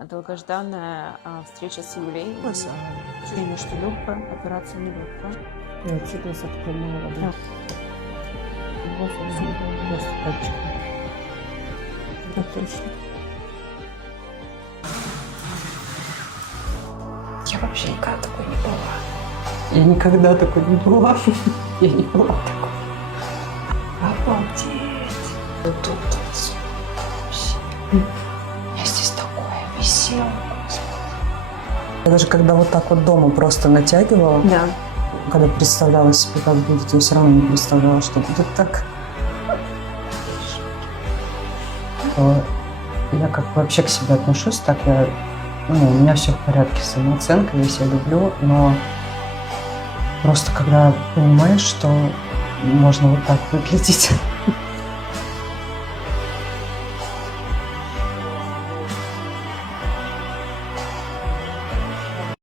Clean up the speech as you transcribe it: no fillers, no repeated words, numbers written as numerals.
Долгожданная встреча с Юлей. Ощущение, что легкая, операция нелегкая. Я отсюда с откровенной воды. Да. Просто пальчик. Отлично. Я вообще никогда такой не была. Я никогда такой не была. Я не была такой. Обалдеть. Вот тут вообще. Я здесь такое висела. Я даже когда вот так вот дома просто натягивала, Да. когда представляла себе, как будет, я все равно не представляла, что будет так. То я как вообще к себе отношусь, так у меня все в порядке с самооценкой, я себя люблю, но просто когда понимаешь, что можно вот так выглядеть,